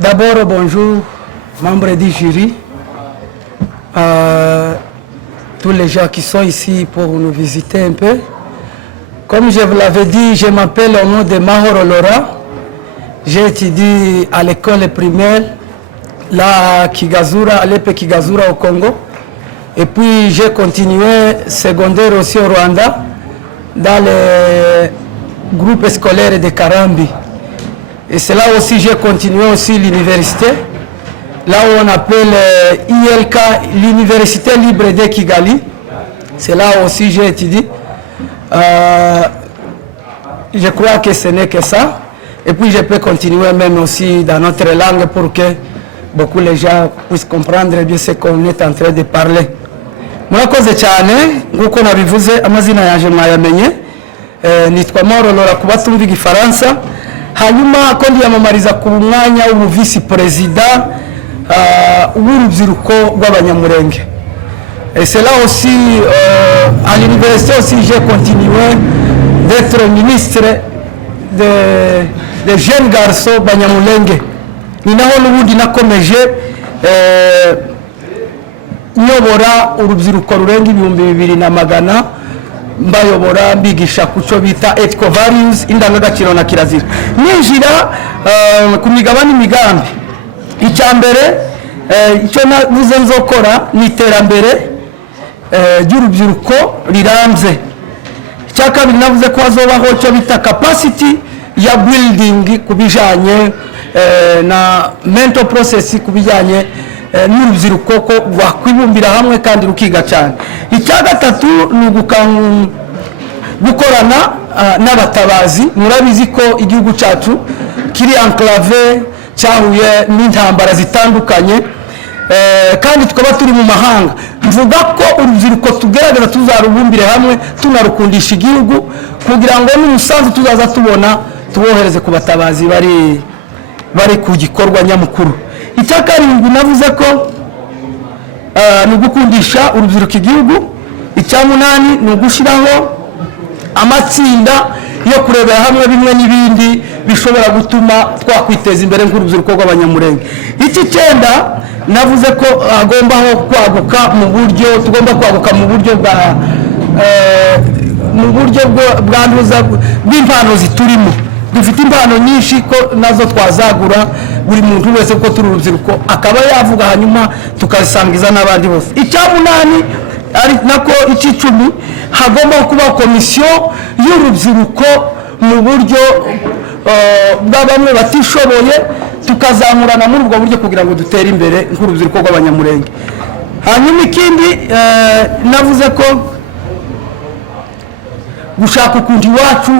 D'abord, bonjour, membres du jury, tous les gens qui sont ici pour nous visiter un peu. Comme je vous l'avais dit, je m'appelle au nom de Mahoro Laura. J'ai étudié à l'école primaire, là, Kigazura, à l'EPE Kigazura au Congo. Et puis j'ai continué secondaire aussi au Rwanda, dans le groupe scolaire de Karambi. Et c'est là aussi j'ai continué aussi l'université, là où on appelle ILK, l'université libre de Kigali. C'est là aussi j'ai étudié. Je crois que ce n'est que ça. Et puis je peux continuer même aussi dans notre langue pour que beaucoup de gens puissent comprendre bien ce qu'on est en train de parler. Murakoze cyane nguko nabivuze amazina yaje mwayamenye nitwa Mahoro Laura kuba tumva igifaransa hanyuma ko ndiyamamariza ku mwanya w'ubu vice president w'urubyiruko rw'abanyamurenge. Et c'est là aussi à l'université aussi j'ai continué d'être ministre des jeunes garçons banyamulenge. Ni naho n'ubundi nakomeje nyobora urubyiruko rurenga 2,200 mbayobora mbigisha kuco bita ethical values indangagaciro na kirazira. Ninjira ku migabane imigambi. Icyambere icyo navuze nzokora ni iterambere ry'urubyiruko rirambye. Icyakabiri navuze ko hazobaho cyo bita capacity ya building kubijanye na mental process kubijanye n'urubyiruko ko rwakwibumbira hamwe kandi rukiga cyane. Icya gatatu ni gukorana n'abatabazi. Murabizi ko igihugu cyacu kiri enclave cyahuye n'intambara zitandukanye kandi tukaba turi mu mahanga. Mvuga ko urubyiruko tugerageza tuzarubumbire hamwe tunarukundisha igihugu kugira ngo n'umusanzu tuzaza tubona tubohereze ku batabazi bari ku gikorwa nyamukuru. Icya karindwi navuze ko ni ugukundisha urubyiruko igihugu. Icya munani ni ugushyiraho amatsinda yo kurebera hamwe bimwe n'ibindi bishobora gutuma twakwiteza imbere nk'urubyiruko rw'abanyamurenge. Iki cyenda navuze ko tugomba kwaguka mu buryo bwanduza bw'impano ziturimo. Dufite impano nyinshi ko nazo twazagura buri muntu wese ko turi urubyiruko akaba yavuga hanyuma tukazisangiza n'abandi bose. Icya munani ari nako icicumi hagomba kuba komisiyo y'urubyiruko mu buryo bw'abamwe batishoboye tukazamurana muri ubwo buryo kugira ngo dutere imbere nk'urubyiruko rw'abanyamurenge. Hanyuma ikindi navuze ko gushaka ukundi iwacu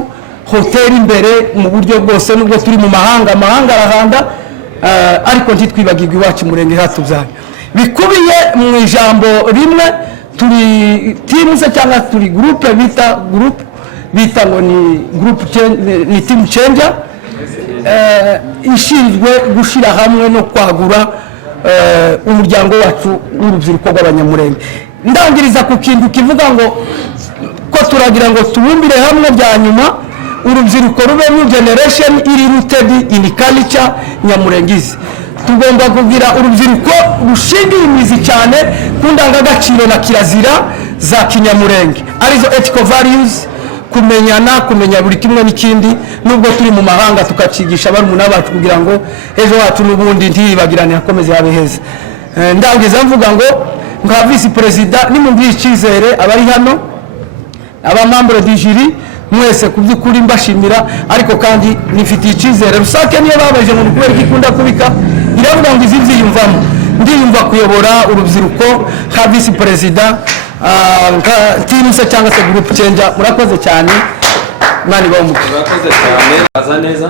hoteli imbere mu buryo bwose nubwo turi mu mahanga arahanda ariko ntitwibagirwe iwacu murenge hatubyaye. Bikubiye mu ijambo rimwe turi team se cyangwa turi groupe bita ngo ni team changer ishinzwe gushira hamwe no kwagura umuryango wacu w'urubyiruko rw'abanyamurenge. Ndangiriza ku kintu kivuga ngo ko turagira ngo tubumbire hamwe bya nyuma urubyiruko rube new generation iri rooted in culture nyamurengizi. Tugomba kugira urubyiruko rushingiye imizi cyane ku ndangagaciro na kirazira za kinyamurenge arizo ethical values, kumenya buri kimwe n'ikindi nubwo turi mu mahanga tukacigisha barumuna bacu kugira ngo ejo wacu n'ubundi ntibagirane hakomeze habe heza. Ndangiza mvuga ngo nka vice president nimumbye icyizere abari hano abamambro du jury mwese kubyukuri mbashimira ariko kandi nifitiye icyizere rusake niyo babaje mu kubera ikunda kubika iravuga ngo iziyumvamo ndiyumva kuyobora urubyiruko nka vice president nka team se cyangwa se group changer. Murakoze cyane mwani bamuka. Murakoze cyane aza neza.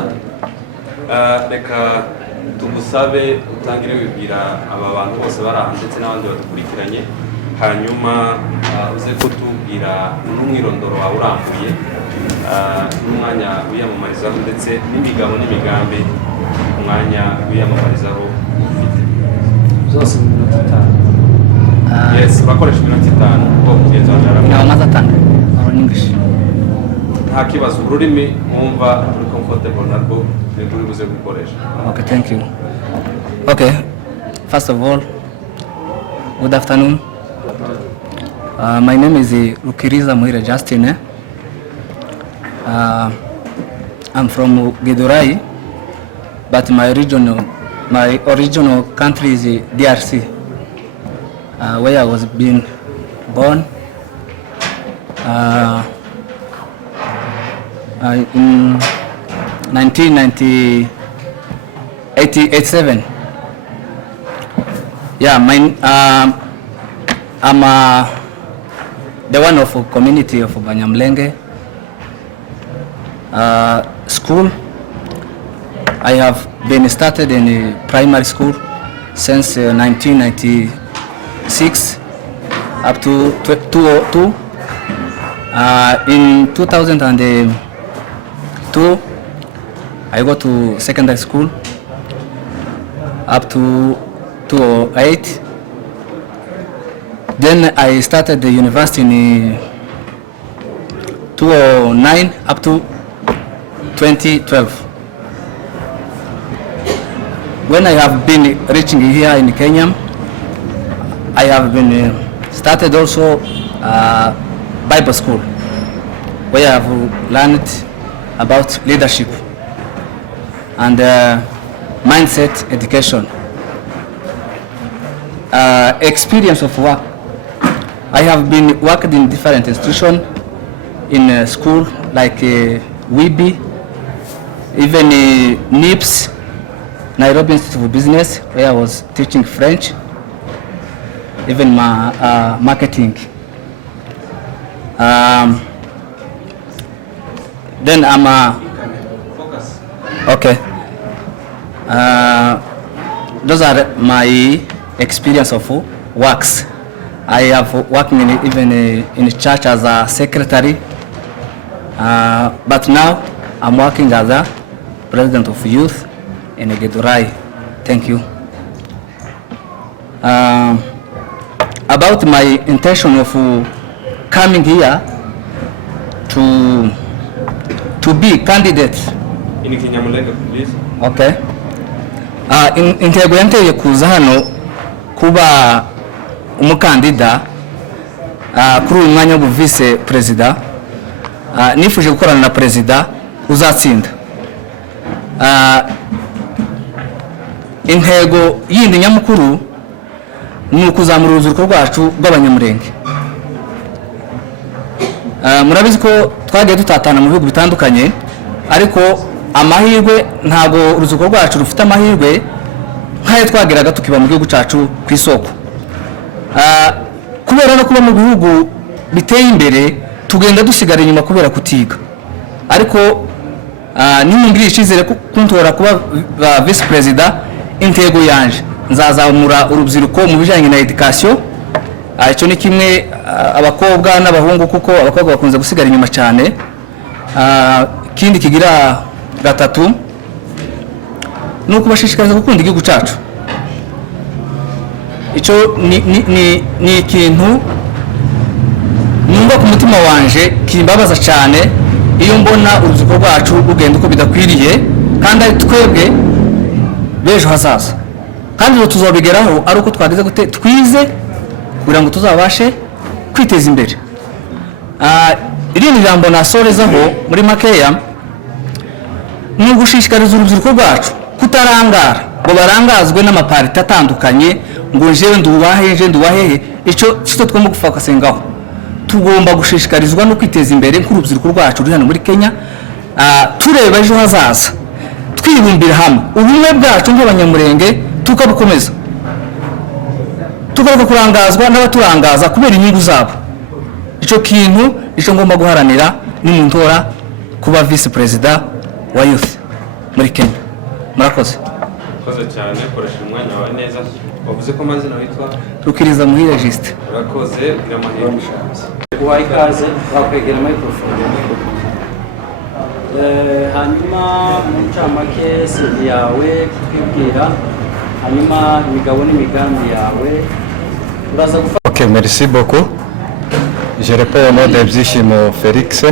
Reka tugusabe utangire wibwira aba bantu bose baraha ndetse n'abandi badukurikiranye hanyuma uze kutubwira n'umwirondoro wawe urambuye n'umwanya wiyamamarizaho ndetse n'imigabo n'imigambi umwanya wiyamamarizaho ufite zose mu minota 5. Yes, bakoresha iminota 5 ko kugeza no maza 5 or English. nta kibazo ururimi wumva uri comfortable narwo nirwo uri buze gukoresha. Okay, thank you. Okay, first of all, good afternoon. My name is Rukiriza Muhire Justin. I'm from Gedurai, but my original country is DRC, where I was being born. In 1987. Yeah, I'm the one of a community of BANYAMULENGE school. I have been started in primary school since 1996 up to 2002. In 2002, I go to secondary school up to 2008. Then I started the university in 2009 up to 2012. When I have been reaching here in Kenya, I have been started also Bible school, where I have learned about leadership and mindset education. Experience of work. I have been worked in different institutions in school like WIBI, even NIPS, Nairobi Institute of Business, where I was teaching French, even marketing. Then I'm Focus. okay. Those are my experience of works. I have worked even in church as a secretary, but now I'm working as a president of youth in Gedurai. Thank you. About my intention of coming here to be candidate. In Kinyamulenge, please. Okay. Intego yanteye kuza hano kuba umukandida kuri uyu mwanya wo vice president. Nifuje gukorana na president uzatsinda. Intego yindi nyamukuru ni ukuzamura urubyiruko rwacu rw'abanyamurenge. Murabizi ko twagiye dutatana mu bihugu bitandukanye, ariko amahirwe ntago urubyiruko rwacu rufite amahirwe nk'ayo twageraga tukiba mu gihugu cyacu ku isoko. Kubera no kuba mu bihugu biteye imbere tugenda dusigara inyuma kubera kutiga, ariko nimungiriye icyizere kuntora kuba vice president. Intego yanje nzazamura urubyiruko mu bijyanye na education. Icyo ni kimwe abakobwa n'abahungu, kuko abakobwa bakunze gusigara inyuma cyane. Kindi kigira gatatu ni ukubashishikariza gukunda igihugu cyacu. Icyo ni ikintu numva ku mutima wanje kimbabaza cyane iyo mbona urubyiruko rwacu rugenda uko bidakwiriye, kandi ari twebwe bejo hazaza, kandi tuzobigeraho ari uko twageze gute twize kugira ngo tuzabashe kwiteza imbere. Iri ni jambo nasorezaho muri makeya ni ugushishikariza urubyiruko rwacu kutarangara ngo barangazwe n'amapariti atandukanye ngo jewe nduwahehe. Icyo cyo twagomba gufakasengaho, tugomba gushishikarizwa no kwiteza imbere nk'urubyiruko rwacu ruri hano muri Kenya. Tureba ejo hazaza, twibumbira hamwe, ubumwe bwacu nk'abanyamurenge tukabukomeza, tukareka kurangazwa n'abaturangaza kubera inyungu zabo. Icyo kintu icyo ngomba guharanira ni mu ntora kuba vice president wa youth muri Kenya. Murakoze. Koze cyane, koresha umwanya wawe neza. Wavuze ko amazina witwa Rukiriza Muhire Justin. urakoze kugira amahirwe. Uhaye ikaze wakwegera microphone. Hanyuma mu ncamake CV yawe kwibwira, hanyuma imigabo n'imigambi yawe uraza gufata. Ok, merci beaucoup. Je réponds au nom de Byishimo Félix.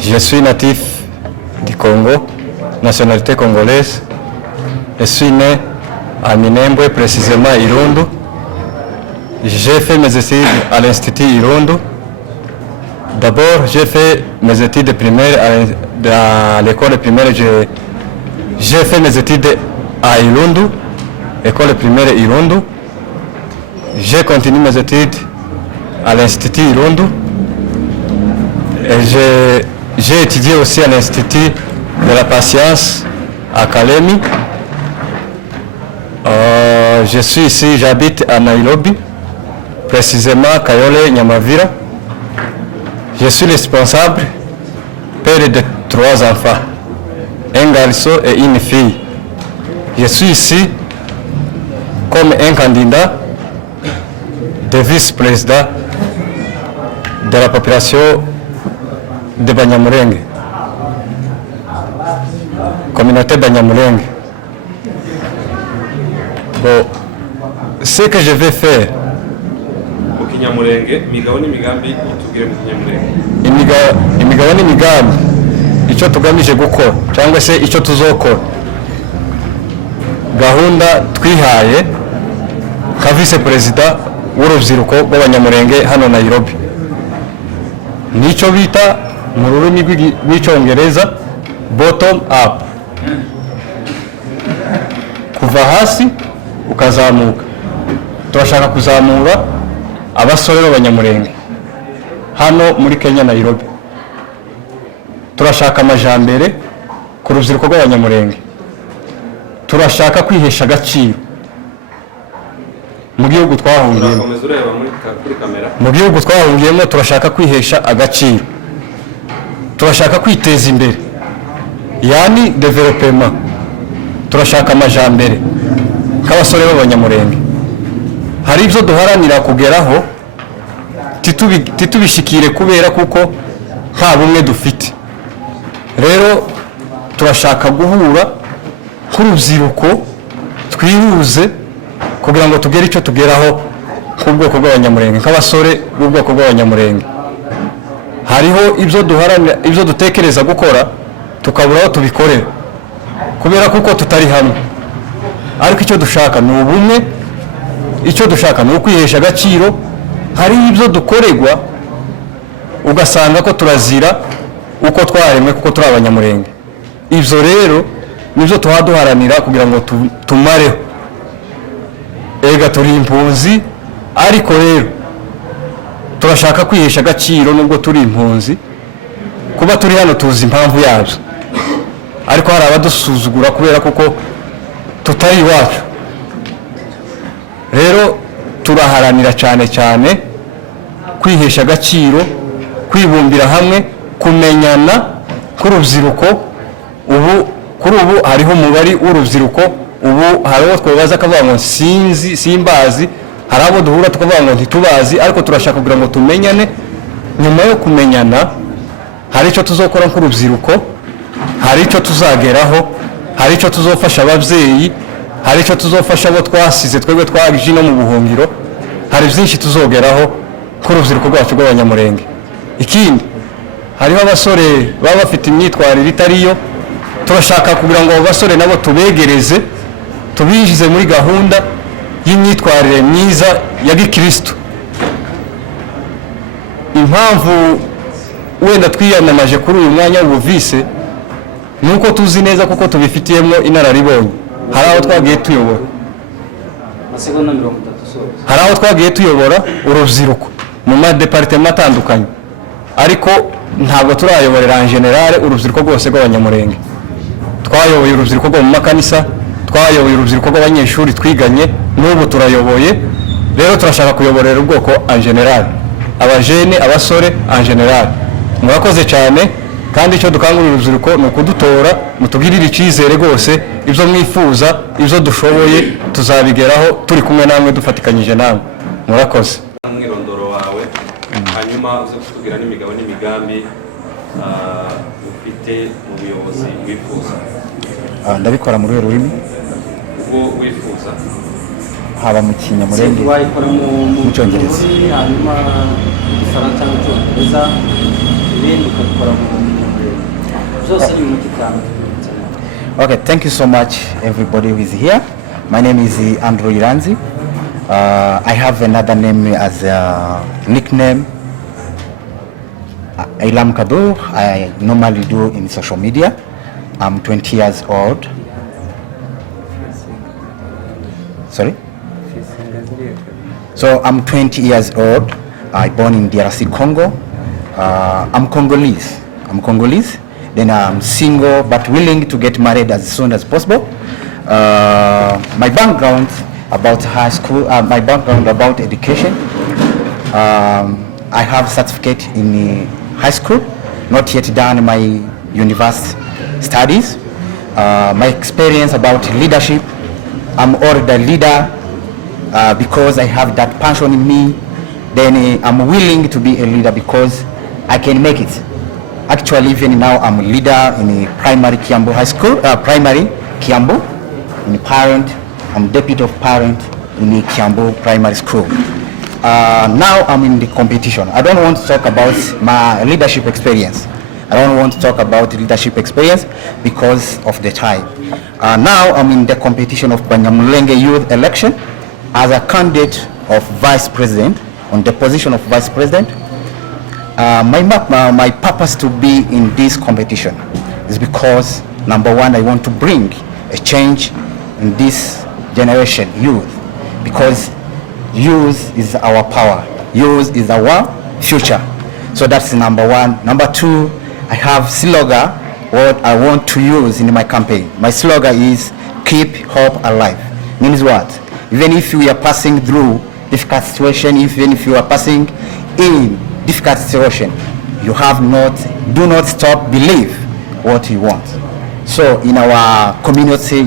Je suis natif du Congo, nationalité congolaise. Je suis né à Minembwe, précisément à Irundo. J'ai fait mes études à l'Institut Irundo. D'abord, j'ai fait mes études primaires à l'école primaire. J'ai fait mes études à Irundo, école primaire Irundo. J'ai continué mes études à l'Institut Irundo. Et j'ai étudié aussi à l'Institut de la patience à Kalemi. Je suis ici, j'habite à Nairobi, précisément Kayole Nyamavira. Je suis responsable, père de 3 enfants, un garçon et une fille. Je suis ici comme un candidat de vice-président de la population de BANYAMULENGE, communauté BANYAMULENGE. Bon, ce que je vais faire, mu kinyamurenge imigabo n'imigambi itubwire mu kinyamurenge. imigabo n'imigambi icyo tugamije gukora cyangwa se icyo tuzokora, gahunda twihaye nka vice perezida w'urubyiruko rw'abanyamurenge hano Nairobi, nicyo bita mu rurimi rw'icyongereza bottom up, kuva hasi ukazamuka. Turashaka kuzamura abasore b'abanyamurenge hano muri Kenya Nairobi. Turashaka amajambere ku rubyiruko rw'abanyamurenge. Turashaka kwihesha agaciro mu gihugu twahungiyemo. Mu gihugu twahungiyemo turashaka kwihesha agaciro. Turashaka kwiteza imbere, yani development. Turashaka amajambere nk'abasore b'abanyamurenge. Hari ibyo duharanira kugeraho titubishikire kubera kuko nta bumwe dufite. Rero turashaka guhura nk'urubyiruko, twihuze kugira ngo tugere icyo tugeraho ku bwoko bw'abanyamurenge, nk'abasore b'ubwoko bw'abanyamurenge. Hariho ibyo duharanira, ibyo dutekereza gukora tukabura aho tubikorera kubera kuko tutari hamwe. Ariko icyo dushaka ni ubumwe, icyo dushaka ni ukwihesha agaciro. Hari ibyo dukorerwa ugasanga ko turazira uko twaremwe kuko turi abanyamurenge. Ibyo rero nibyo tuhaduharanira kugira ngo tumareho. Ega turi impunzi, ariko rero turashaka kwihesha agaciro nubwo turi impunzi. Kuba turi hano tuzi impamvu yabyo, ariko hari abadusuzugura kubera kuko tutari iwacu. Rero turaharanira cyane cyane kwihesha agaciro, kwibumbira hamwe, kumenyana k'urubyiruko. Kuri ubu hariho umubare w'urubyiruko, ubu hariho twabaza akavuga ngo simbazi, hari abo duhura tukavuga ngo ntitubazi, ariko turashaka kugira ngo tumenyane. Nyuma yo kumenyana hari icyo tuzokora nk'urubyiruko, hari icyo tuzageraho, hari icyo tuzofasha ababyeyi, hari icyo tuzofasha abo twasize twebwe twaje no mu buhungiro. Hari byinshi tuzogeraho nk'urubyiruko rwacu rw'abanyamurenge. Ikindi, hariho abasore baba bafite imyitwarire itariyo. Turashaka kugira ngo abo basore nabo tubegereze, tubinjize muri gahunda y'imyitwarire myiza ya gikristo. Impamvu wenda twiyamamaje kuri uyu mwanya w'ubuvise nuko tuzi neza kuko tubifitiyemo inararibonye. Hari aho twagiye tuyobora, hari aho twagiye tuyobora urubyiruko mu madepartement atandukanye, ariko ntabwo turayoborera en general urubyiruko rwose rw'abanyamurenge. Twayoboye urubyiruko rwo mu makanisa, twayoboye urubyiruko rw'abanyeshuri twiganye, n'ubu turayoboye. Rero turashaka kuyoborera ubwoko en general, abajene, abasore en general. Murakoze cyane, kandi icyo dukangurira urubyiruko ni ukudutora, mutugirire icyizere rwose. Ibyo mwifuza, ibyo dushoboye tuzabigeraho turi kumwe namwe, dufatikanyije namwe. Murakoze. Umwirondoro wawe, hanyuma uze kutubwira n'imigabo n'imigambi ufite mu buyobozi wifuza. Ndabikora muri rurimi ubwo wifuza, haba mu kinyamurenge, mu cyongereza, hanyuma igifaransa cyangwa icyongereza, ibindi ukabikora mu byose ni iminota itanu. Okay, thank you so much, everybody who is here. My name is Andrew Iranzi. I have another name as a nickname, Ilam Kadur. I normally do in social media. I'm 20 years old. Sorry? So I'm 20 years old. I born in DRC, Congo. I'm Congolese. Then I'm single but willing to get married as soon as possible. My background about high school, my background about education. I have certificate in high school, not yet done my university studies. My experience about leadership, I'm already a leader because I have that passion in me. Then I'm willing to be a leader because I can make it. Actually, even now I'm a leader in primary Kiambu High School, primary Kiambu, in parent, I'm deputy of parent in Kiambu Primary School. Now I'm in the competition. I don't want to talk about my leadership experience. Because of the time. Now I'm in the competition of BANYAMULENGE youth election as a candidate of vice president, on the position of vice president. My purpose to be in this competition is because, number one, I want to bring a change in this generation, youth, because youth is our power, youth is our future. So that's number one. Number two, I have slogan what I want to use in my campaign. My slogan is keep hope alive. Means what? Even if we are passing through difficult situation, even if you are passing in difficult situation, you do not stop believe what you want. So in our community,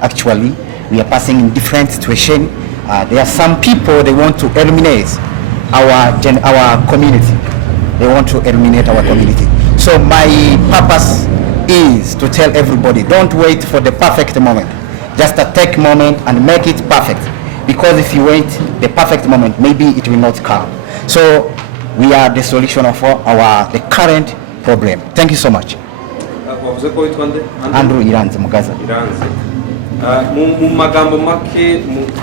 actually we are passing in different situation. There are some people, they want to eliminate our community. They want to eliminate our community. So my purpose is to tell everybody, don't wait for the perfect moment. Just take moment and make it perfect. Because if you wait the perfect moment, maybe it will not come. So we are the solution of the current problem. Thank you so much. wavuze ko witwa nde? Andrew Iranzi Mugaza. Iranzi. Mu magambo make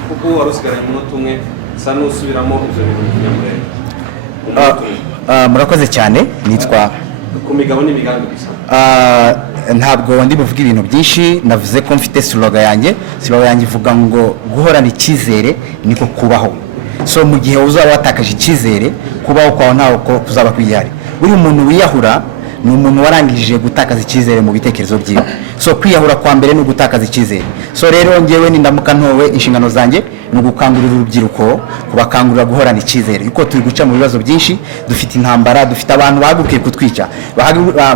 kuko warusigaranye umunota umwe sa n'usubiramo ibyo bintu Kinyamurenge. Murakoze cyane, nitwa ku migabo n'imigambi gusa. Ntabwo ndi buvuga ibintu byinshi, navuze ko mfite slogan yanjye ivuga ngo guhorana icyizere niko kubaho. So mu gihe uzaba watakaje icyizere, kubaho kwawe ntaho kuzaba kwihari. Buri umuntu wiyahura ni umuntu warangije gutakaza icyizere mu bitekerezo byiwe. So kwiyahura kwa mbere ni ugutakaza icyizere. So rero ngewe nindamuka ntowe inshingano zanjye ni ugukangurira urubyiruko, kubakangurira guhorana icyizere. Yuko turi guca mu bibazo byinshi, dufite intambara, dufite abantu bahagurukiye kutwica,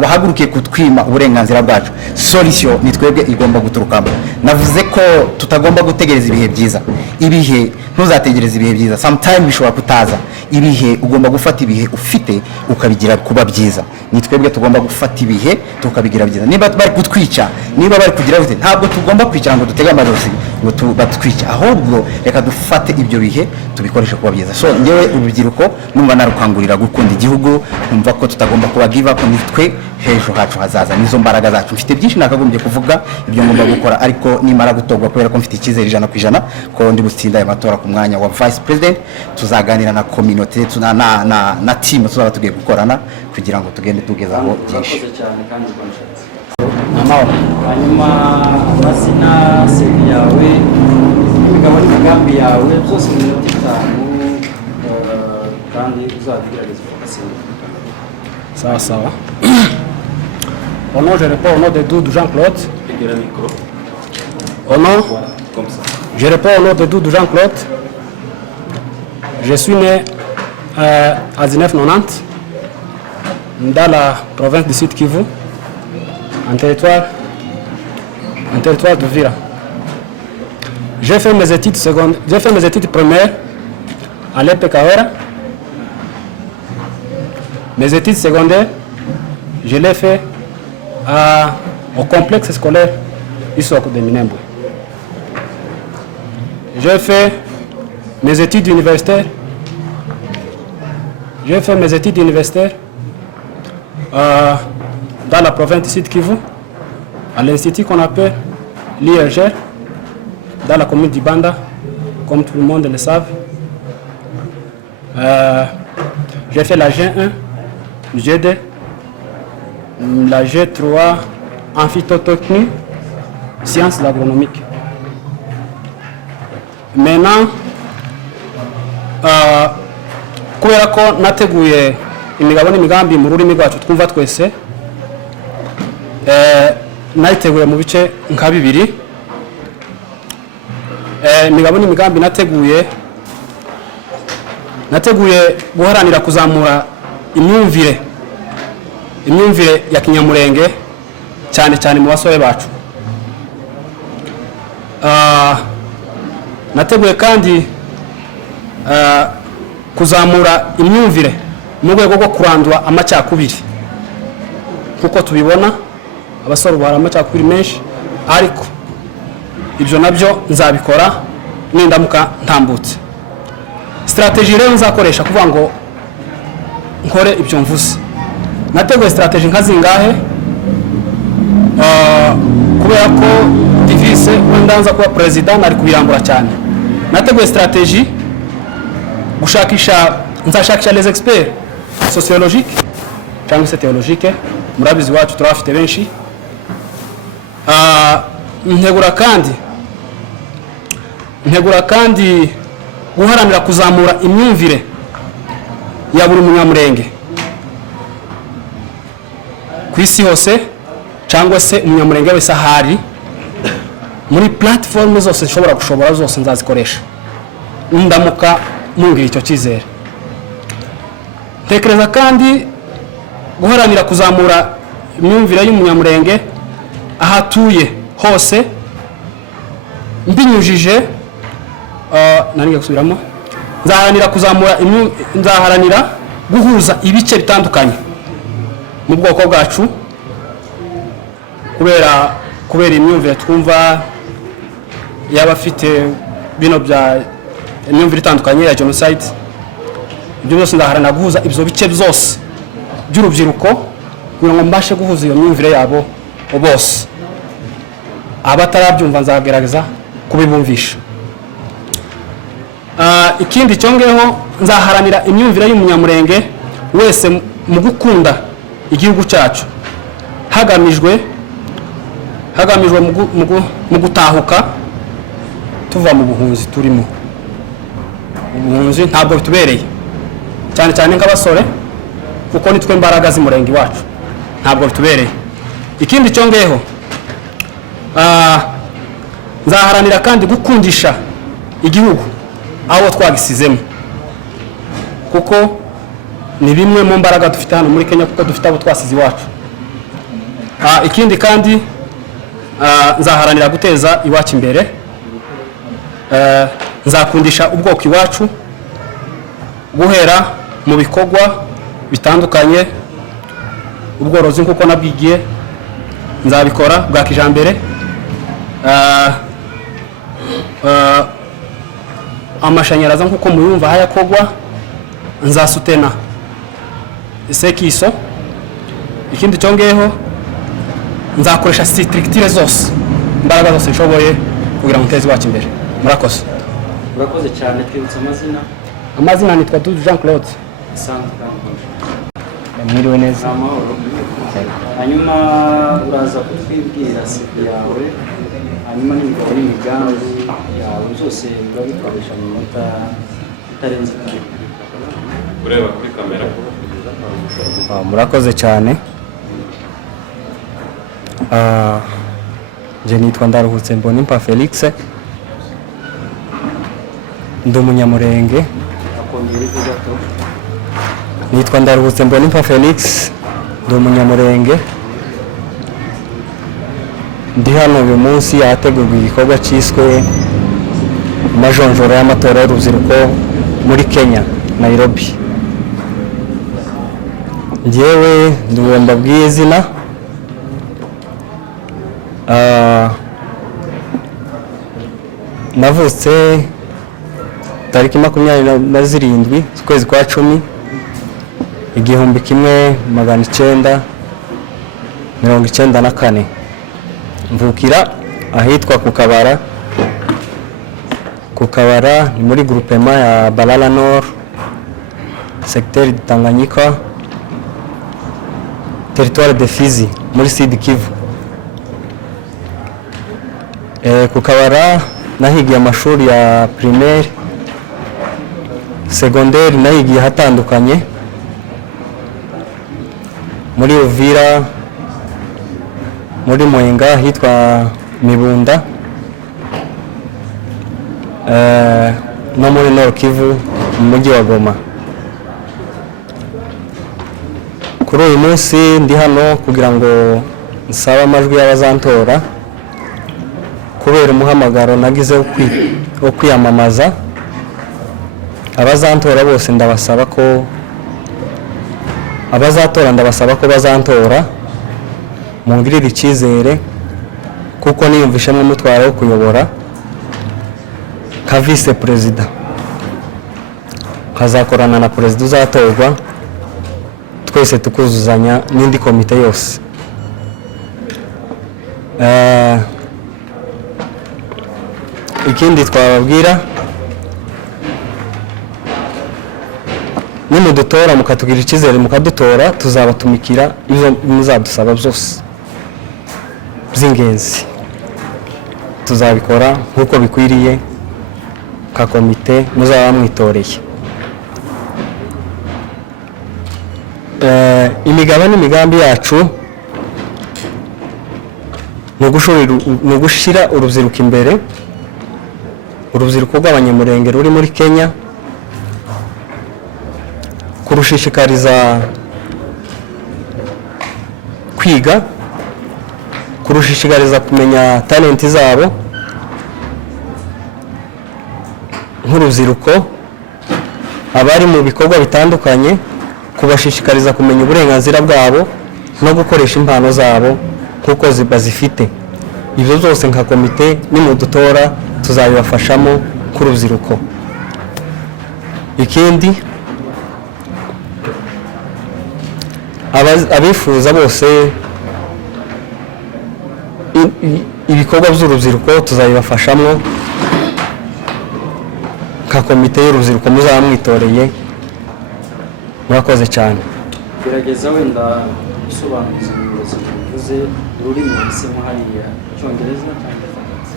bahagurukiye kutwima uburenganzira bwacu. Solution ni twebwe igomba guturukamo. Navuze ko tutagomba gutegereza ibihe byiza. Ibihe ntuzategereza ibihe byiza. Sometimes bishobora kutaza. Ibihe ugomba gufata ibihe ufite ukabigira kuba byiza. Ni twebwe tugomba gufata ibihe tukabigira byiza. Niba bari kutwica, niba bari kugira gute, ntabwo tugomba kwicara ngo dutege amajosi ngo batwica, ahubwo reka dufate ibyo bihe tubikoresha kuba byiza. So ngewe urubyiruko numva narukangurira gukunda igihugu, numva ko tutagomba kuba give up, nitwe hejuru hacu hazaza, nizo mbaraga zacu. Mfite byinshi nakagombye kuvuga ibyo ngomba gukora, ariko nimara gutogwa kubera ko mfite icyizere 100% ko ndi gutsinda aya matora ku mwanya wa vice president. Tuzaganira na community na team tuzaba tugiye gukorana kugira ngo tugende tugezaho byinshi. Hanyuma amazina sevi yawe, imigabo n'imigambi yawe byose mu minota itanu, kandi uzagerageza kugasinda. Sawa. Au nom, je réponds au nom de Doudou Jean-Claude. Au nom, je réponds au nom de Doudou Jean-Claude. Je suis né à 1990 dans la province du Sud Kivu, en territoire de Vira. J'ai fait mes études primaires à l'EPKR. Mes études secondaires, je les fait au complexe scolaire Isoko de Minembwe. J'ai fait mes études universitaires. dans la province du Sud Kivu, à l'institut qu'on appelle l'IRG, dans la commune d'Ibanda, comme tout le monde le savent. J'ai fait la G1, G2, la G3 en phytotechnie, sciences agronomiques. Maintenant, kubera ko nateguye imigabo n'imigambi mu rurimi rwacu twumva twese, nayiteguye mu bice nka bibiri. Imigabo n'imigambi nateguye guharanira kuzamura imyumvire ya kinyamurenge cyane cyane mu basore bacu. Nateguye kandi kuzamura imyumvire mu rwego rwo kurandura amacakubiri, kuko tubibona abasore bahara amacakubiri menshi, ariko ibyo nabyo nzabikora nindamuka ntambutse. Strategie rero nzakoresha kuvuga ngo nkore ibyo mvuze. Nateguye strategie nka zingahe, kubera ko divise wenda nza kuba president nari kubirambura cyane. Nateguye strategie nzashakisha les experts sociologiques cyangwa se théologiques, murabizi wacu turafite benshi. Ntegura kandi guharanira kuzamura imyumvire ya buri munyamurenge ku isi hose, cyangwa se umunyamurenge wese ahari, muri platform zose zishobora zose nzazikoresha ndamuka mungira icyo cyizere. Tekereza kandi guharanira kuzamura imyumvire y'umunyamurenge ahatuye hose, mbinyujije naniga gusubiramo, nzaharanira guhuza ibice bitandukanye mu bwoko bwacu, kubera imyumvire twumva y'abafite bino bya imyumvire itandukanye ya genocide. Ibyo byose ndaharanira guhuza ibyo bice byose by'urubyiruko kugira ngo mbashe guhuza iyo myumvire yabo bose. Abatarabyumva nzagerageza kubibumvisha. Ikindi cyongeho, nzaharanira imyumvire y'umunyamurenge wese mu gukunda igihugu cyacu, hagamijwe mu gutahuka tuva mu buhunzi turimo. Ubuhunzi ntabwo bitubereye, cyane cyane nk'abasore, kuko nitwe mbaraga z'umurenge wacu, ntabwo bitubereye. Ikindi cyongeho, nzaharanira kandi gukundisha igihugu aho twagisizemo, kuko ni bimwe mu mbaraga dufite hano muri Kenya, kuko dufite abo twasize iwacu. Ikindi kandi nzaharanira guteza iwacu imbere, nzakundisha ubwoko iwacu guhera mu bikorwa bitandukanye. Ubworozi nkuko nabwigiye nzabikora bwa kijambere, amashanyarazi nkuko muyumva hayakogwa nzasutena sekiso. Ikindi cyongeho, nzakoresha structure zose, imbaraga zose nshoboye kugira ngo nteze iwacu imbere. Murakoze. Urakoze cyane. Twibutsa amazina nitwa Dudu Jean Claude. Mwiriwe neza. Amahoro. Hanyuma uraza kutwibwira CV yawe, hanyuma n'imigabo n'imigambi yawe byose biba bikoresha mu minota itarenze 5. ureba kuri kamera. Murakoze cyane. Je nitwa Ndaruhutse Mbonimpa Felix, ndi umunyamurenge. Nitwa Ndaruhutse Mbonimpa Felix, ndi umunyamurenge. Ndi hano uyu munsi ahategurwa igikorwa cyiswe amajonjoro y'amatora y'urubyiruko muri Kenya, Nairobi. Njyewe ndugomba bw'izina, navutse tariki 27 z'ukwezi kwa 10 1900 1994 mvukira ahitwa ku Kabara ni muri groupement ya Balala Nord secteur de Tanganyika territoire de Fizi muri Sud Kivu. Ku Kabara nahigiye amashuri ya primaire secondaire nahigiye hatandukanye muri Uvira muri Mwenga hitwa Mibunda no muri Nord Kivu mu mujyi wa Goma. Kuri uyu munsi ndi hano kugira ngo nsaba amajwi y'abazantora kubera umuhamagaro nagize wo kwiyamamaza. Abazantora bose ndabasaba ko bazantora mungirire icyizere kuko niyumvishemo umutwaro wo kuyobora nka vice perezida, hazakorana na perezida uzatorwa twese tukuzuzanya n'indi komite yose. Ikindi twababwira nimudutora mukatugira icyizere mukadutora tuzabatumikira ibyo muzadusaba byose by'ingenzi tuzabikora nk'uko bikwiriye ka komite muzaba mwitoreye. Imigabo n'imigambi yacu ni ugushyira urubyiruko imbere, urubyiruko rw'abanyamurenge ruri muri Kenya, kurushishikariza kwiga, kurushishikariza kumenya talenti zabo nk'urubyiruko abari mu bikorwa bitandukanye, kubashishikariza kumenya uburenganzira bwabo no gukoresha impano zabo nk'uko bazifite. Ibyo byose nka komite nimudutora tuzabibafashamo k'urubyiruko. Ikindi abifuza bose ibikorwa by'urubyiruko tuzabibafashamo nka komite y'urubyiruko muzaba mwitoreye. Murakoze cyane. Gerageza wenda gusobanuza ibibazo bivuze ururimi wahisemo hariya Icyongereza cyangwa Igifaransa.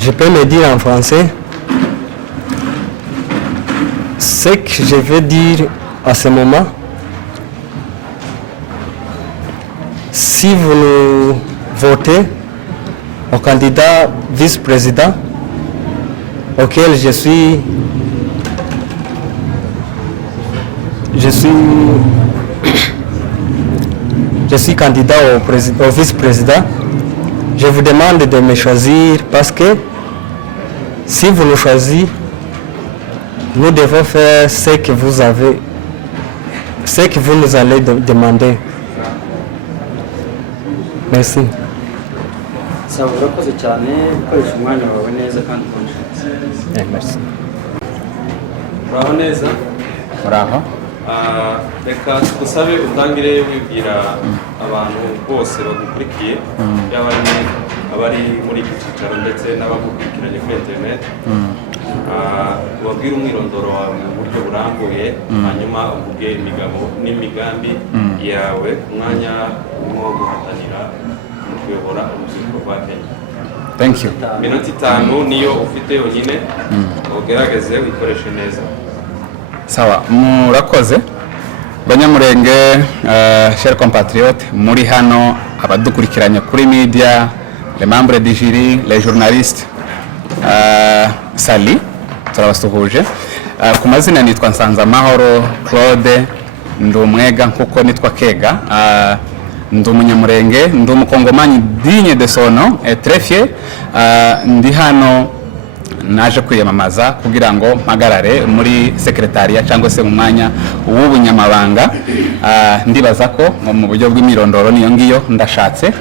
Je peux me dire en français ce que je veux dire à ce moment. Si vous nous votez au candidat vice-président auquel je suis candidat au vice-président, je vous demande de me choisir parce que si vous nous choisissez, nous devons faire ce que vous nous allez demander. Merci. Saba urakoze cyane gukoresha umwanya wawe neza kandi ukonje. Merci. Uraho neza? Uraho. Reka tugusabe utangire wibwira abantu bose bagukurikiye, yaba abari muri iki cyicaro ndetse n'abagukurikiranye kuri internet. Wabwira umwirondoro wawe mu buryo burambuye, hanyuma uvuge imigabo n'imigambi yawe umwanya urimo guhatanira mu kuyobora urubyiruko rwa Kenya. Thank you. Minota 5 niyo ufite yonyine, ugerageze wikoreshe neza. Sawa, murakoze Banyamulenge, chers compatriotes, muri hano abadukurikiranye kuri media, les membres du jury, les journalistes, Sali, turabasuhuje. Ku mazina nitwa Nsanzamahoro Claude, ndi umwega nkuko nitwa Kega, ndi umunyamurenge, ndi umukongomani digne de son nom et très fier. Ndi hano naje kwiyamamaza kugira ngo mpagarare muri secretariat cyangwa se mu mwanya w'ubunyamabanga. Ndibaza ko mu buryo bw'imirondoro niyo ngiyo ndashatse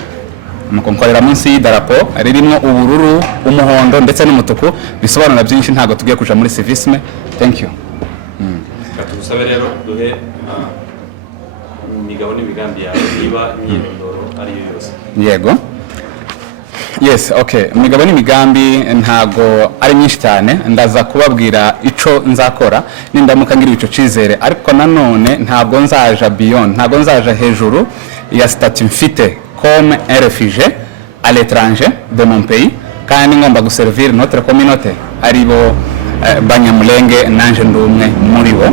mukonkorera munsi y'idarapo ririmo ubururu, umuhondo ndetse n'umutuku, bisobanura byinshi ntago tugiye kuja muri civisme. Thank you. tugusabe rero duhe imigabo n'imigambi yawe niba imyirondoro ari yo yose. Yego. Yes, okay. Imigabo n'imigambi ntago ari myinshi cyane, ndaza kubabwira ico nzakora nindamuka ngira ico cizere, ariko nanone ntabwo nzaja beyond, ntabwo nzaja hejuru ya statut mfite comme un réfugié à l'étranger de mon pays, kandi ngomba guservir notre communauté aribo Banyamulenge nanje ndumwe muri bo.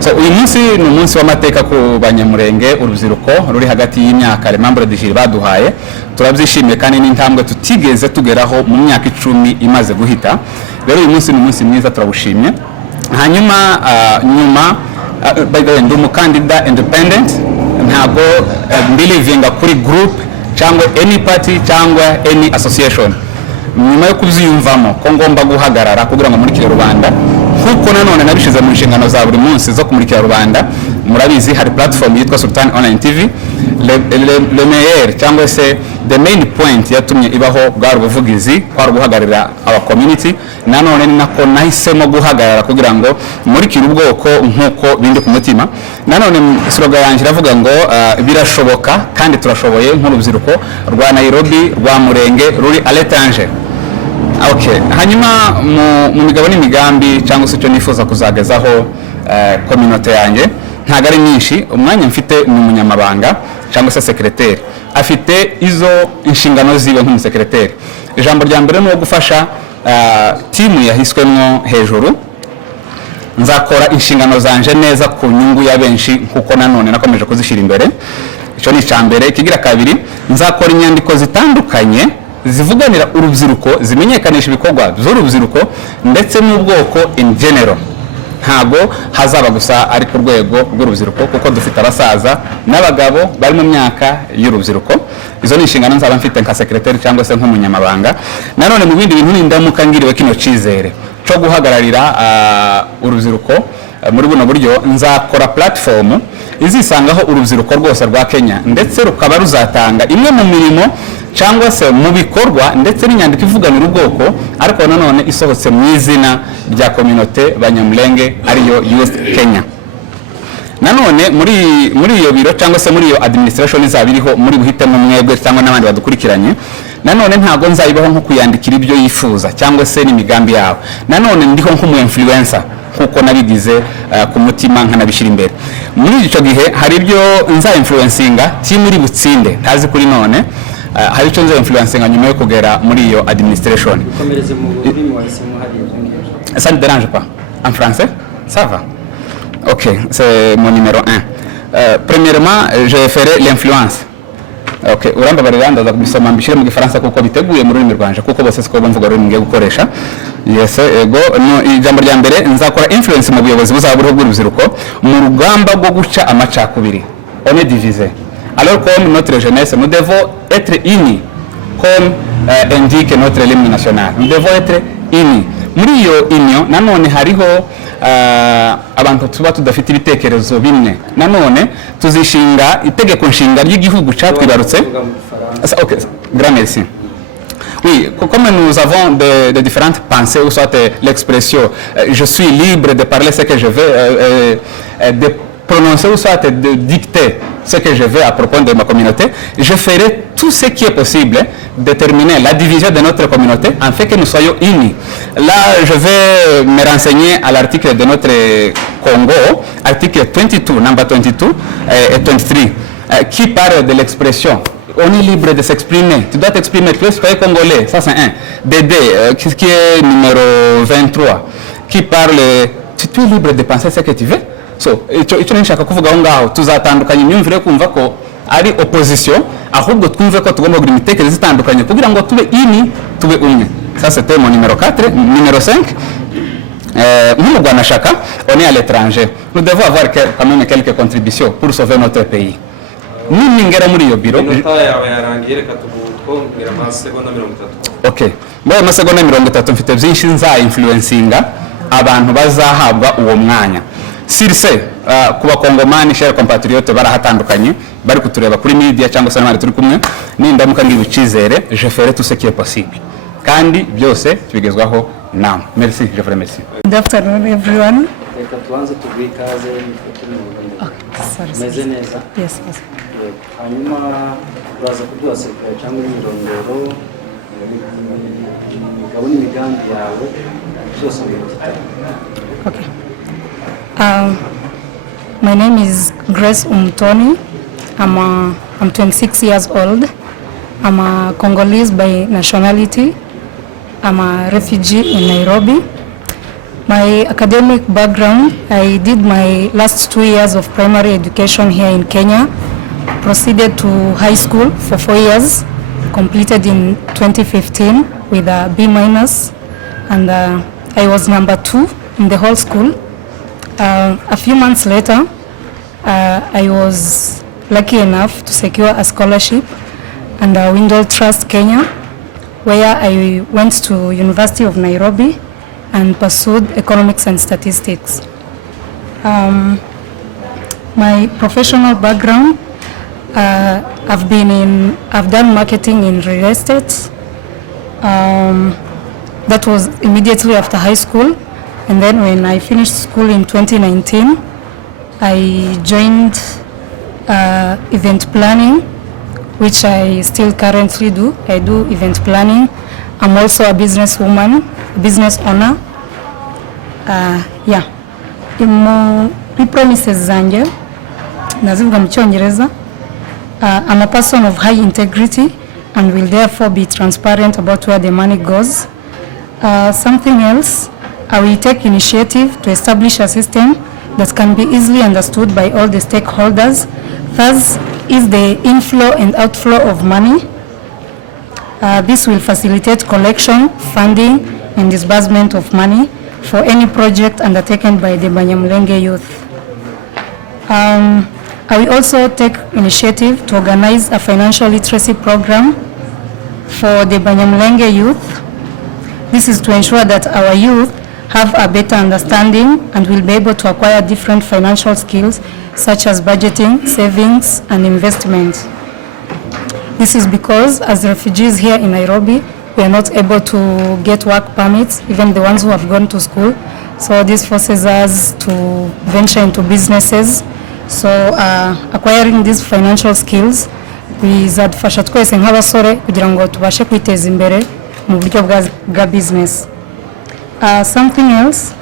So uyu munsi ni umunsi w'amateka ku Banyamulenge, urubyiruko ruri hagati y'imyaka membre de jury baduhaye, turabyishimiye kandi n'intambwe tutigeze tugeraho mu myaka 10 imaze guhita. Rero uyu munsi ni umunsi mwiza, turabushimye. Hanyuma by the way ndi umukandida independent, ntago believing kuri group cyangwa any party cyangwa any association. Nyuma yo kubyiyumvamo ko ngomba guhagarara kugira ngo murikire rubanda, kuko nanone nabishize mu nshingano za buri munsi zo kumurikira rubanda. Murabizi hari platform yitwa Sultan Online TV, le meilleur cyangwa se the main point yatumye ibaho bwari ubuvugizi kwari guhagarira our community. Nanone ni nako nahisemo guhagarara kugira ngo murikire ubwoko nkuko bindi ku mutima. Nanone slogan yanjye iravuga ngo birashoboka kandi turashoboye nk'urubyiruko rwa Nairobi rwa Murenge ruri à l'étranger. Okay, hanyuma mu migabo n'imigambi cyangwa se cyo nifuza kuzagezaho communauté yanjye ntago ari nyinshi. Umwanya mfite ni umunyamabanga cyangwa se secrétaire, afite izo inshingano ziwe nk'umusekreteri. Ijambo rya mbere no gufasha timu yahiswemwo hejuru, nzakora inshingano zanje neza ku nyungu ya benshi kuko nanone nakomeje kuzishira imbere. Icyo ni icambere. Kigira kabiri, nzakora inyandiko zitandukanye zivuganira urubyiruko, zimenyekanisha ibikorwa by'urubyiruko ndetse n'ubwoko in general. Ntabwo hazaba gusa ari ku rwego rw'urubyiruko kuko dufite abasaza n'abagabo bari mu myaka y'urubyiruko. Izo ni inshingano nzaba mfite nka secretary cyangwa se nk'umunyamabanga. Nanone mu bindi bintu nindamuka ngiriwe kino cizere cyo guhagararira urubyiruko muri buno buryo, nzakora platform izisangaho urubyiruko rwose rwa Kenya ndetse rukaba ruzatanga imwe mu mirimo cyangwa se mu bikorwa ndetse n'inyandiko ivuganira ubwoko, ariko nanone isohotse mu izina rya communauté Banyamulenge ariyo Youth Kenya. Nanone muri iyo biro cyangwa se muri iyo administration izabiriho muri buhitemo mwebwe cyangwa n'abandi badukurikiranye. Nanone ntago nzayibaho nko kuyandikira ibyo yifuza cyangwa se n'imigambi yawe. Nanone ndiho nk'umu influencer kuko nabigize ku mutima nkanabishira imbere. Muri icyo gihe hari ibyo nza influencinga team iri butsinde, ntazi kuri none hari icyo nza influencinga nyuma yo kugera muri iyo administration. Komereze mu rurimi wahisemo hariya by'umwihariko. Ça ne dérange pas en français? Ça va. Ok, c'est mon numéro 1. Premièrement, je ferai l'influence. Ok, urambabarira ndaza kubisoma mbishire mu gifaransa kuko biteguye mu rurimi rwanje kuko bose siko bumvuga rurimi ngiye gukoresha. Yes, ego no ijambo rya mbere nzakora influence mu buyobozi buzaburiho bw'urubyiruko mu rugamba rwo guca amacakubiri. On est divisé. Alors comme notre jeunesse, nous devons être unis comme indique notre hymne national. Nous devons être unis. Muri iyo union nanone hariho abantu tuba tudafite ibitekerezo bimwe. Nanone tuzishinga itegeko nshinga ry'igihugu cyatwibarutse. OK, grand merci. Oui, comme nous avons de différentes pensées, ou soit l'expression je suis libre de parler ce que je veux, de prononcer ou soit de dicter ce que je veux à propos de ma communauté, je ferai tout ce qui est possible de déterminer la division de notre communauté afin que nous soyons unis. Là, je vais me renseigner à l'article de notre Congo, article 22, number 22 et 23, qui parle de l'expression. On est libre de s'exprimer. Tu dois t'exprimer. Tu es citoyen congolais. Ça, c'est un. Dédé, qui est numéro 23, qui parle. Tu es libre de penser ce que tu veux. So, icyo nshaka kuvuga ngaho tuzatandukanya imyumvire kumva ko ari opposition, ahubwo twumve ko tugomba kugira imitekerereze itandukanye kugira ngo tube ini tube umwe. Ça c'était mon numéro 4, numéro 5. Nk'umugwanashaka, on est à l'étranger. Nous devons avoir quand même quelques contributions pour sauver notre pays. Nimingera muri iyo biro. Inota yawe yarangiye, reka tugutwongera amasegonda 30. Okay. Muri amasegonda 30 mfite byinshi nza influencinga abantu bazahabwa uwo mwanya. Sirse kuba Kongomani cher compatriote barahatandukanye bari kutureba kuri media cyangwa se n'abandi turi kumwe, nindamuka ngibicizere je ferai tout ce qui est possible kandi byose tubigezwaho naam merci je vous remercie. Good afternoon, everyone. reka tubanze tuguhe ikaze nifate n'ubumenyi Sorry. meze neza. Yes, yes. Hanyuma uraza kuduha sekuru cyangwa imyirondoro imigabo n'imigambi yawe byose mu gitabo. Okay. My name is Grace Umtoni. I'm 26 years old. I'm a Congolese by nationality. I'm a refugee in Nairobi. My academic background, I did my last 2 years of primary education here in Kenya, proceeded to high school for 4 years, completed in 2015 with a B-, and I was number 2 in the whole school. A few months later, I was lucky enough to secure a scholarship under Windle Trust Kenya, where I went to University of Nairobi and pursued economics and statistics. My professional background, I've done marketing in real estate. That was immediately after high school, and then when I finished school in 2019, I joined event planning, which I still currently do. I do event planning. I'm also a businesswoman, business owner. Yeah. The promises zanje nazivuga mu Cyongereza. I'm a person of high integrity and will therefore be transparent about where the money goes. Something else, I will take initiative to establish a system that can be easily understood by all the stakeholders. Thus is the inflow and outflow of money. This will facilitate collection, funding, and disbursement of money for any project undertaken by the BANYAMULENGE youth. I will also take initiative to organize a financial literacy program for the BANYAMULENGE youth. This is to ensure that our youth have a better understanding and will be able to acquire different financial skills such as budgeting, savings, and investment. This is because as refugees here in Nairobi, we are not able to get work permits, even the ones who have gone to school. So this forces us to venture into businesses. So acquiring these financial skills bizadufasha twese nk'abasore kugira ngo tubashe kwiteza imbere mu buryo bwa business. Something else,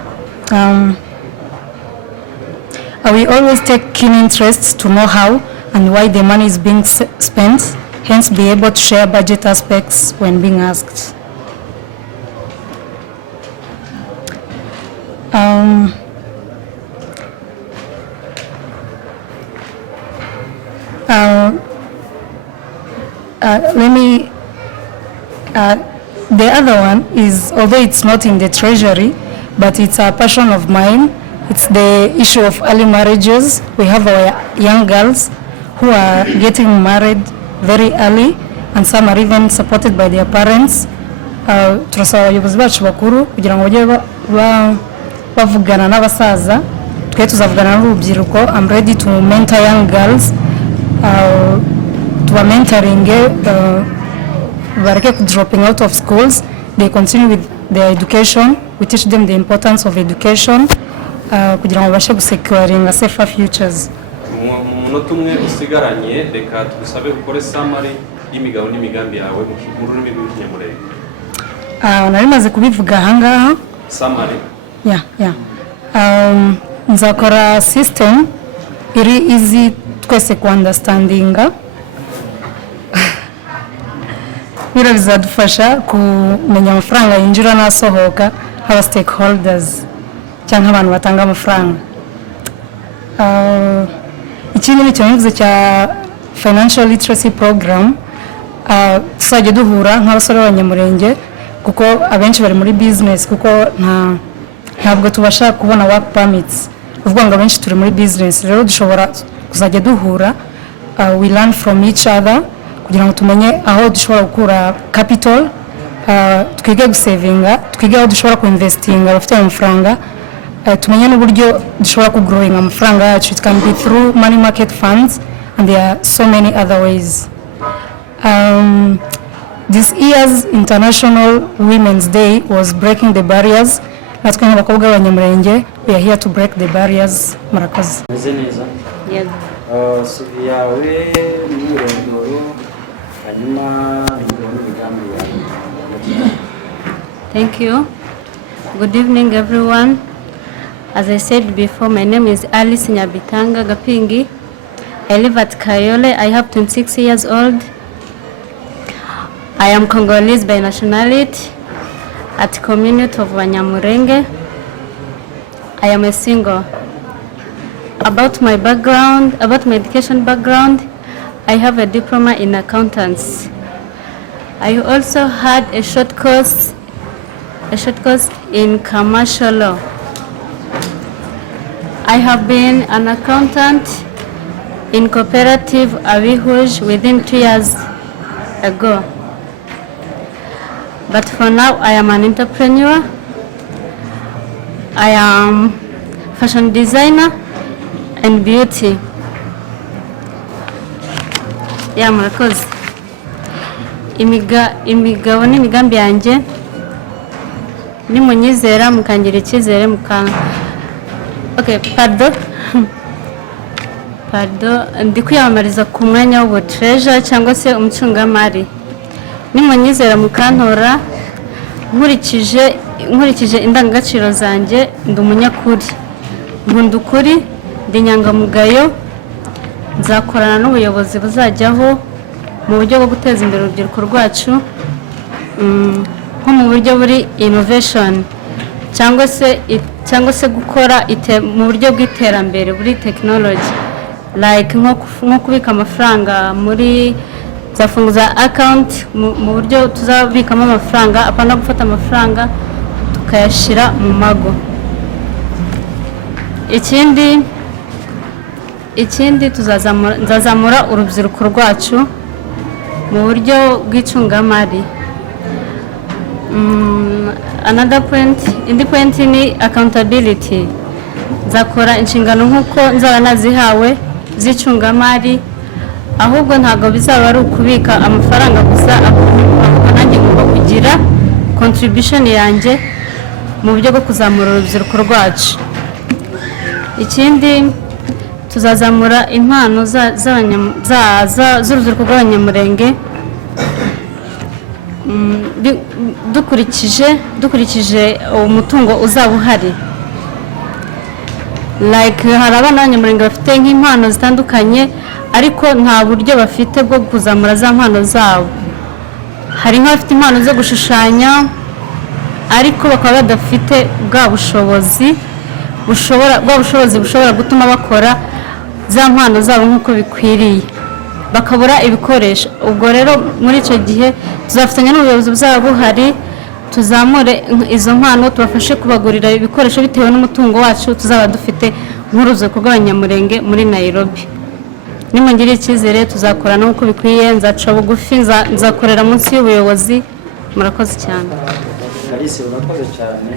I will always take keen interest to know how and why the money is being spent, hence be able to share budget aspects when being asked. The other one is, although it's not in the treasury, but it's a passion of mine. It's the issue of early marriages. We have our young girls who are getting married very early, and some are even supported by their parents. Turasaba abayobozi bacu bakuru kugira ngo bajye bavugana n'abasaza, twe tuzavugana n'urubyiruko. I'm ready to mentor young girls, to a mentoring, bareke dropping out of schools. They continue with their education. We teach them the importance of education kugira ngo bashe gusecuring a safer futures. Umunota umwe usigaranye, reka tugusabe ukore summary y'imigabo n'imigambi yawe mu rurimi rw'ikinyamulenge. Nari maze kubivuga ahangaha. Summary. Yeah. Nzakora system iri easy twese ku understandinga. Biro bizadufasha kumenya amafaranga yinjira n'asohoka haba stakeholders cyangwa abantu batanga amafaranga. Ikindi ni cyo cya financial literacy program, tuzajya duhura nk'abasore b'abanyamurenge kuko abenshi bari muri business, kuko ntabwo tubasha kubona work permits, uvuga ngo abenshi turi muri business. Rero dushobora kuzajya duhura, we learn from each other kugira ngo tumenye aho dushobora gukura capital, twige gusavinga, twige aho dushobora kuinvestinga bafite amafaranga, tumenye n'uburyo dushobora kugrowing amafaranga yacu. It can be through money market funds, and there are so many other ways. This year's International Women's Day was breaking the barriers. Natwe nk'abakobwa b'Abanyamulenge, we are here to break the barriers. Murakoze. meze neza CV yawe n'imyirondoro hanyuma n'imigambi yawe. Thank you. Good evening, everyone. As I said before, my name is Alice Nyabitanga Gapingi. I live at Kayole. I have 26 years old. I am Congolese by nationality at community of Banyamulenge. I am a single. About my background, about my education background, I have a diploma in accountants. I also had a short course in commercial law. I have been an accountant in cooperative Abihuj within 2 years ago. But for now, I am an entrepreneur. I am fashion designer and beauty. Yeah, murakoze. Imigabo n'imigambi yanjye nimunyizera mukangira icyizere Okay, pardon. Ndi kwiyamamariza ku mwanya w'ubutreasure cyangwa se umucungamari. Nimunyizera mukantora nkurikije indangagaciro zanjye, ndi umunyakuri, nkunda ukuri, ndi inyangamugayo, nzakorana n'ubuyobozi buzajyaho mu buryo bwo guteza imbere urubyiruko rwacu, nko mu buryo buri innovation cyangwa se gukora mu buryo bw'iterambere buri technology, like nko kubika amafaranga muri zafunguza account mu buryo tuzabikamo amafaranga, apana gufata amafaranga tukayashira mu mago. Ikindi nzazamura urubyiruko rwacu mu buryo bw'icungamari. Another point, indi point ni accountability. Nzakora inshingano nk'uko nzaba nazihawe z'icungamari, ahubwo ntabwo bizaba ari ukubika amafaranga gusa, ahubwo nanjye ngomba kugira contribution yanjye mu buryo bwo kuzamura urubyiruko rwacu. Ikindi tuzazamura impano z'urubyiruko rw'Abanyamulenge dukurikije umutungo uzaba uhari. Like hari abana b'Abanyamulenge bafite nk'impano zitandukanye ariko nta buryo bafite bwo kuzamura za mpano zabo. Hari nk'abafite impano zo gushushanya ariko bakaba badafite bwa bushobozi bushobora gutuma bakora za mpano zabo nk'uko bikwiriye, bakabura ibikoresho. Ubwo rero muri icyo gihe tuzafatanya n'ubuyobozi buzaba buhari, tuzamure izo mpano, tubafashe kubagurira ibikoresho bitewe n'umutungo wacu tuzaba dufite nk'urubyiruko rw'Abanyamulenge muri Nairobi. Nimungire icyizere tuzakorana nk'uko bikwiye, nzaca bugufi, nzakorera munsi y'ubuyobozi. Murakoze cyane. Alice, urakoze cyane.